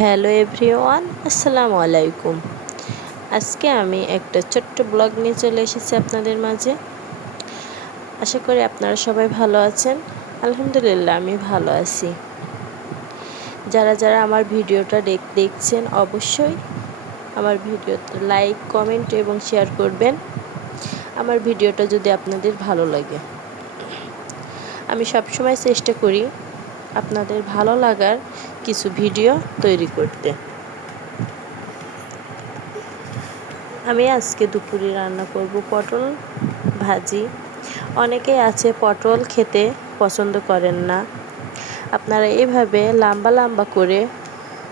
Hello everyone, আসসালামু আলাইকুম। আজকে আমি একটা ছোট্ট ব্লগ নিয়ে চলে এসেছি আপনাদের মাঝে। আশা করি আপনারা সবাই ভালো আছেন। আলহামদুলিল্লাহ, আমি ভালো আছি। যারা যারা আমার ভিডিওটা দেখছেন, অবশ্যই আমার ভিডিওতে লাইক, কমেন্ট এবং শেয়ার করবেন। আমার ভিডিওটা যদি আপনাদের ভালো লাগে। আমি সবসময় চেষ্টা করি আপনাদের ভালো লাগার কিছু ভিডিও তৈরি করতে। আমি আজকে দুপুরে রান্না করব পটল ভাজি। অনেকেই আছে পটল খেতে পছন্দ করেন না। আপনারা এভাবে লম্বা লম্বা করে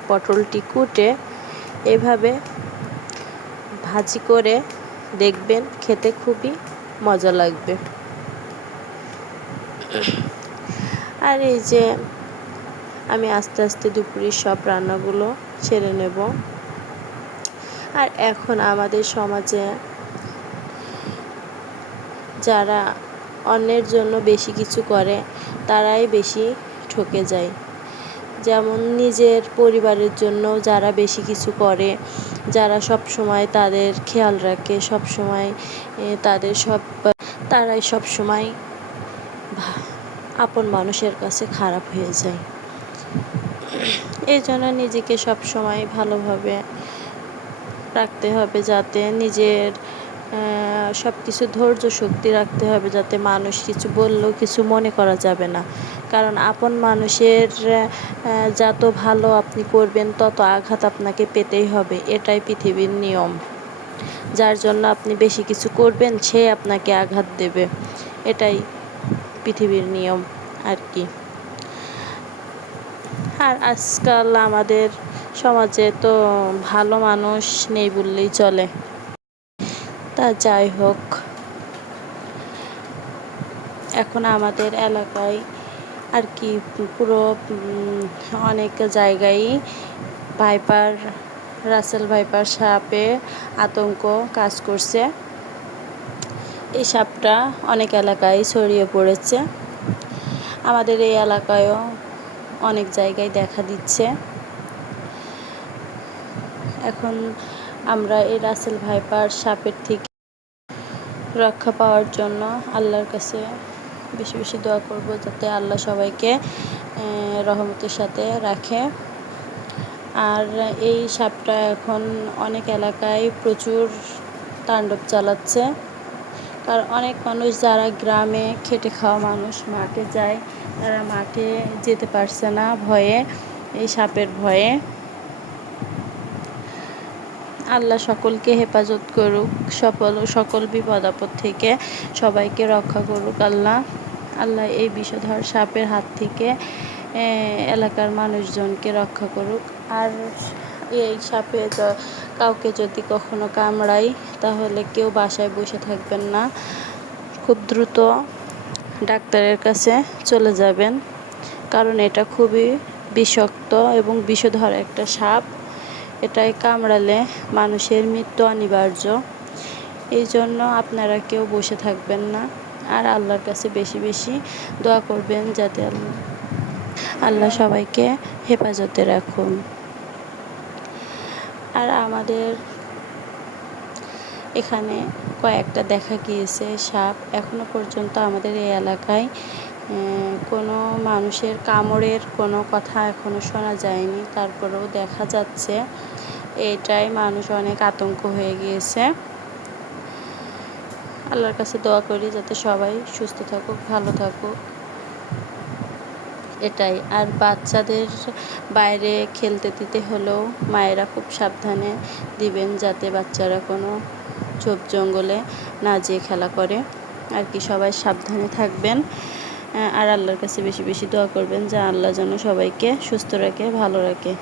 পটলটি কুটে এভাবে ভাজি করে দেখবেন খেতে খুবই মজা লাগবে। আর এই যে আমি আস্তে আস্তে দুপুরের সব রান্নাগুলো ছেড়ে নেব। আর এখন আমাদের সমাজে যারা অন্যের জন্য বেশি কিছু করে, তারাই বেশি ঠকে যায়। যেমন নিজের পরিবারের জন্য যারা বেশি কিছু করে, যারা সব সময় তাদের খেয়াল রাখে, সব সময় তাদের সব, তারাই সব সময় আপন মানুষের কাছে খারাপ হয়ে যায়। এই জন্য নিজেকে সব সময় ভালোভাবে রাখতে হবে যাতে নিজের সব কিছু ধৈর্য শক্তি রাখতে হবে যাতে মানুষ কিছু বললেও কিছু মনে করা যাবে না। কারণ আপন মানুষের যত ভালো আপনি করবেন তত আঘাত আপনাকে পেতেই হবে। এটাই পৃথিবীর নিয়ম। যার জন্য আপনি বেশি কিছু করবেন সে আপনাকে আঘাত দেবে। এটাই পৃথিবীর নিয়ম আর কি। আর আজকাল আমাদের সমাজে তো ভালো মানুষ নেই বললেই চলে। তা যাই হোক। এখন আমাদের এলাকায় আর কি পুরো অনেক জায়গায় ভাইপার, রাসেল ভাইপার সাপে আতঙ্ক কাজ করছে। এই সাপটা অনেক এলাকায় ছড়িয়ে পড়েছে। আমাদের এই এলাকায়ও অনেক জায়গায় দেখা দিচ্ছে। এখন আমরা এই রাসেল ভাইপার সাপের থেকে রক্ষা পাওয়ার জন্য আল্লাহর কাছে বেশি বেশি দোয়া করব যাতে আল্লাহ সবাইকে রহমতের সাথে রাখে। আর এই সাপটা এখন অনেক এলাকায় প্রচুর তাণ্ডব চালাচ্ছে। কারণ অনেক মানুষ যারা গ্রামে খেটে খাওয়া মানুষ, মাঠে যায়, তারা মাঠে যেতে পারছে না ভয়ে, এই সাপের ভয়ে। আল্লাহ সকলকে হেফাজত করুক, সকল সকল বিপদ আপদ থেকে সবাইকে রক্ষা করুক আল্লাহ। আল্লাহ এই বিষধর সাপের হাত থেকে এলাকার মানুষজনকে রক্ষা করুক। আর এই সাপে কাউকে যদি কখনো কামড়াই, তাহলে কেউ বাসায় বসে থাকবেন না। খুব দ্রুত ডাক্তারের কাছে চলে যাবেন, কারণ এটা খুবই বিষাক্ত এবং বিষধর একটা সাপ। এটাই কামড়ালে মানুষের মৃত্যু অনিবার্য। এই জন্য আপনারা কেউ বসে থাকবেন না। আর আল্লাহর কাছে বেশি বেশি দোয়া করবেন, যাতে আল্লাহ সবাইকে হেফাজতে রাখুন। আর আমাদের এখানে কয়েকটা দেখা গিয়েছে, সাপ এখনও পর্যন্ত আমাদের এই এলাকায় কোনো মানুষের কামড়ের কোনো কথা এখনও শোনা যায়নি, তারপরেও দেখা যাচ্ছে এটাই মানুষ অনেক আতঙ্ক হয়ে গিয়েছে। আল্লাহর কাছে দোয়া করি যাতে সবাই সুস্থ থাকুক, ভালো থাকুক। এটাই। আর বাচ্চাদের বাইরে খেলতে দিতে হলেও মায়েরা খুব সাবধানে দিবেন যাতে বাচ্চারা কোনো ঝোপ জঙ্গলে না যেয়ে খেলা করে। আর কি, সবাই সাবধানে থাকবেন। আর আল্লাহর কাছে বেশি বেশি দোয়া করবেন যে আল্লাহ যেন সবাইকে সুস্থ রাখে, ভালো রাখে।